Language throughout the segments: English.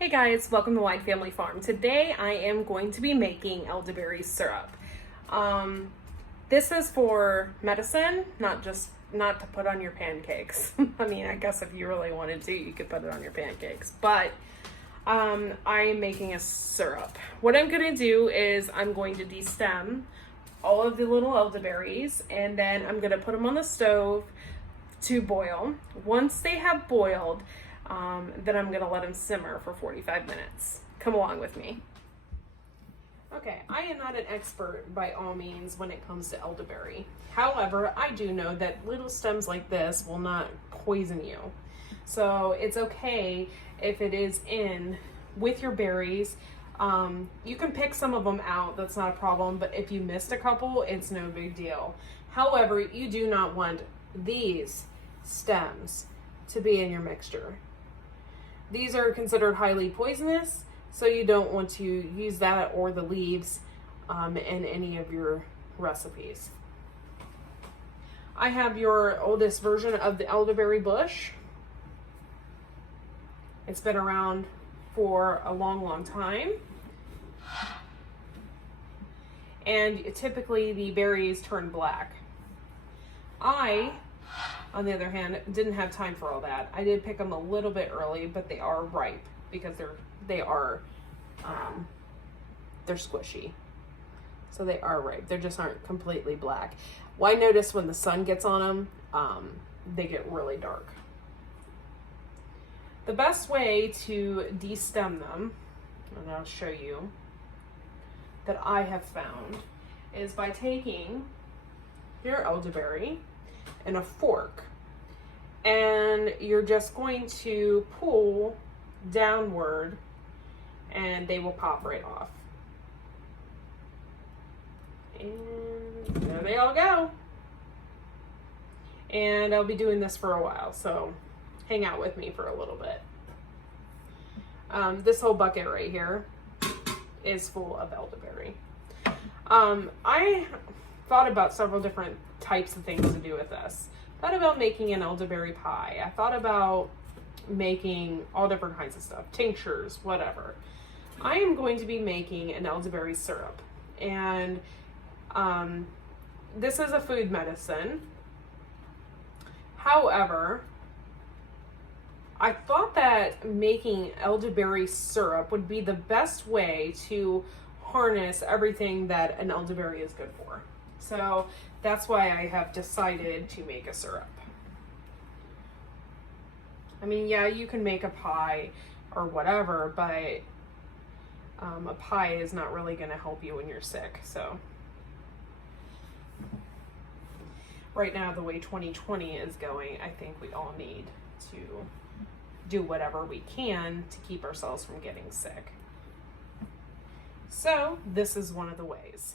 Hey guys, welcome to Wide Family Farm. Today I am going to be making elderberry syrup. This is for medicine, not to put on your pancakes. I mean, I guess if you really wanted to, you could put it on your pancakes, but I am making a syrup. What I'm going to do is I'm going to destem all of the little elderberries, and then I'm going to put them on the stove to boil. Once they have boiled, then I'm gonna let them simmer for 45 minutes. Come along with me. Okay, I am not an expert by all means when it comes to elderberry. However, I do know that little stems like this will not poison you. So it's okay if it is in with your berries. You can pick some of them out, that's not a problem, but if you missed a couple, it's no big deal. However, you do not want these stems to be in your mixture. These are considered highly poisonous, so you don't want to use that or the leaves in any of your recipes. I have your oldest version of the elderberry bush. It's been around for a long time. And typically the berries turn black. I, on the other hand, didn't have time for all that. I did pick them a little bit early, but they are ripe because they're squishy. So they are ripe. They just aren't completely black. Well, I notice when the sun gets on them, they get really dark. The best way to destem them, and I'll show you, that I have found, is by taking your elderberry and a fork, and you're just going to pull downward and they will pop right off. And there they all go. And I'll be doing this for a while, so hang out with me for a little bit. This whole bucket right here is full of elderberry. I thought about several different types of things to do with this. Thought about making an elderberry pie. I thought about making all different kinds of stuff, tinctures, whatever. I am going to be making an elderberry syrup, and this is a food medicine. However, I thought that making elderberry syrup would be the best way to harness everything that an elderberry is good for. So that's why I have decided to make a syrup. I mean, yeah, you can make a pie or whatever, but a pie is not really going to help you when you're sick. So right now, the way 2020 is going, I think we all need to do whatever we can to keep ourselves from getting sick. So this is one of the ways.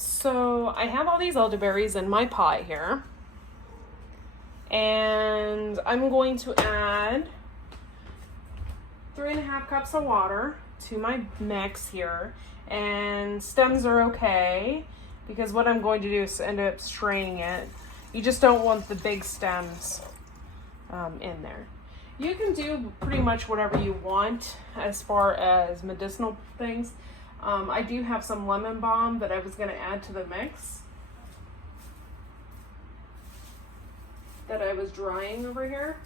So I have all these elderberries in my pie here, and I'm going to add 3.5 cups of water to my mix here, and stems are okay because what I'm going to do is end up straining it. You just don't want the big stems in there. You can do pretty much whatever you want as far as medicinal things. I do have some lemon balm that I was going to add to the mix that I was drying over here.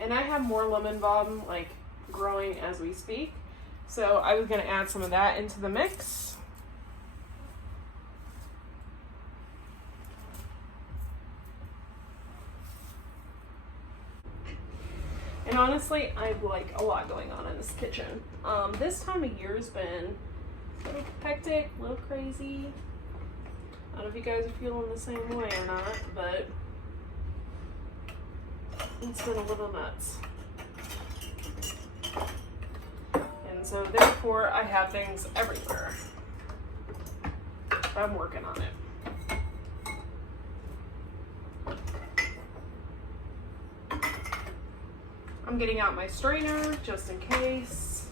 And I have more lemon balm like growing as we speak. So I was going to add some of that into the mix. And honestly, I have like a lot going on in this kitchen. This time of year has been a little hectic, a little crazy. I don't know if you guys are feeling the same way or not, but it's been a little nuts. so therefore I have things everywhere. I'm working on it. I'm getting out my strainer just in case.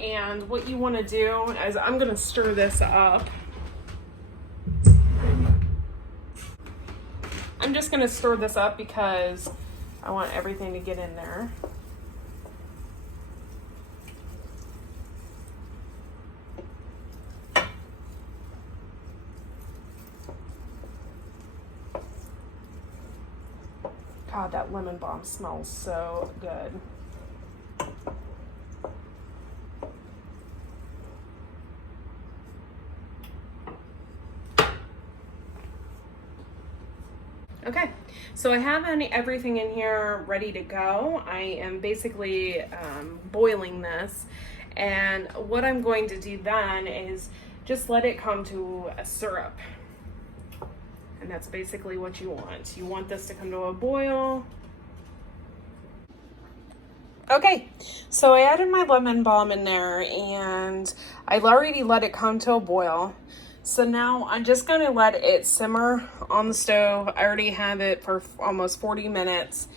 And what you want to do is I'm going to stir this up. I'm just going to stir this up because I want everything to get in there. God, that lemon balm smells so good. Okay, so I have everything in here ready to go. I am basically boiling this, and what I'm going to do then is just let it come to a syrup. And that's basically what you want. You want this to come to a boil. Okay, so I added my lemon balm in there and I already let it come to a boil. So now I'm just gonna let it simmer on the stove. I already have it for almost 40 minutes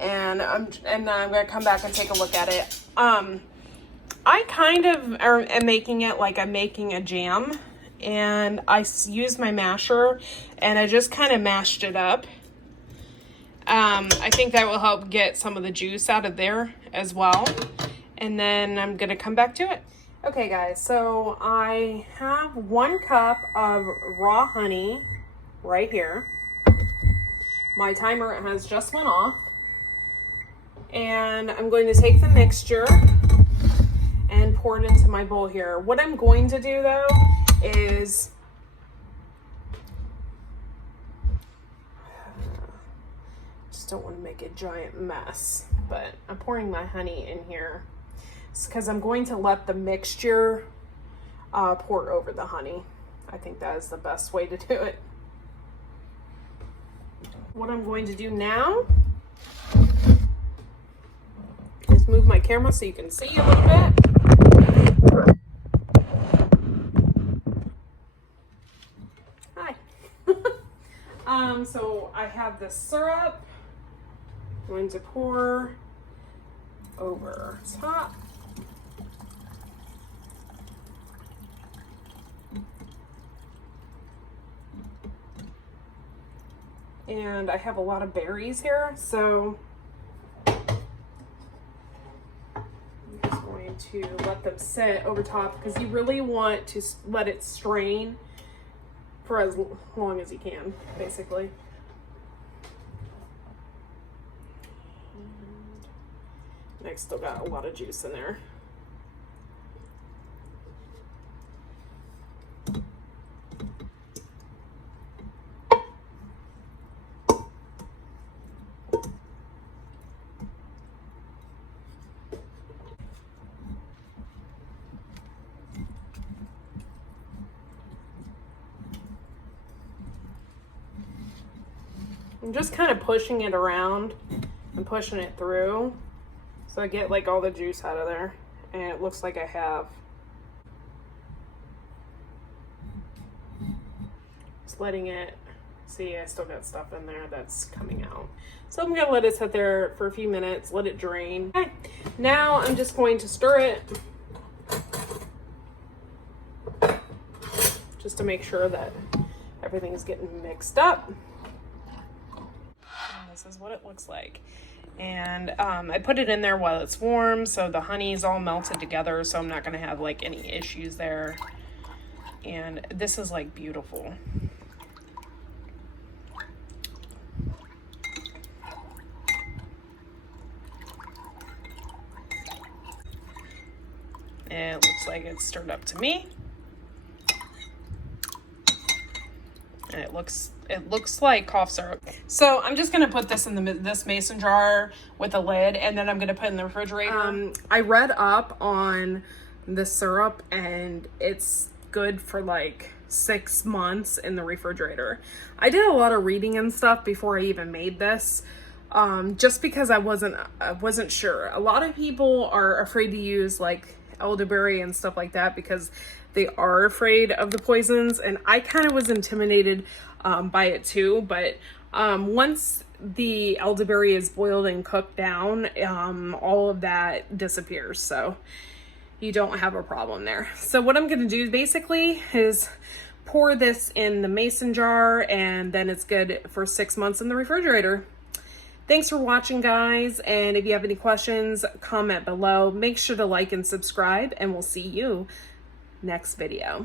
and I'm gonna come back and take a look at it. I kind of am making it like I'm making a jam. And I used my masher and I just kind of mashed it up. I think that will help get some of the juice out of there as well. And then I'm gonna come back to it. Okay guys, so I have 1 cup of raw honey right here. My timer has just went off. And I'm going to take the mixture and pour it into my bowl here. What I'm going to do though is just don't want to make a giant mess, but I'm pouring my honey in here because I'm going to let the mixture pour over the honey. I think that is the best way to do it. What I'm going to do now is move my camera so you can see a little bit. So I have the syrup. I'm going to pour over top. And I have a lot of berries here, so I'm just going to let them sit over top because you really want to let it strain for as long as you can, basically. And I still got a lot of juice in there. I'm just kind of pushing it around and pushing it through so I get like all the juice out of there, and it looks like I have. Just letting it, see, I still got stuff in there that's coming out. So I'm gonna let it sit there for a few minutes, let it drain. Okay, now I'm just going to stir it just to make sure that everything's getting mixed up. This is what it looks like. And I put it in there while it's warm, so the honey's all melted together, so I'm not gonna have like any issues there. And this is like beautiful. And it looks like it's stirred up to me. And it looks like cough syrup. So I'm just gonna put this in this mason jar with a lid, and then I'm gonna put it in the refrigerator. I read up on the syrup, and it's good for like 6 months in the refrigerator. I did a lot of reading and stuff before I even made this. just because I wasn't sure. A lot of people are afraid to use like elderberry and stuff like that because they are afraid of the poisons, and I kind of was intimidated by it too. But once the elderberry is boiled and cooked down, all of that disappears, so you don't have a problem there. So what I'm gonna do basically is pour this in the mason jar, and then it's good for 6 months in the refrigerator. Thanks for watching, guys, and if you have any questions, comment below. Make sure to like and subscribe, and we'll see you next video.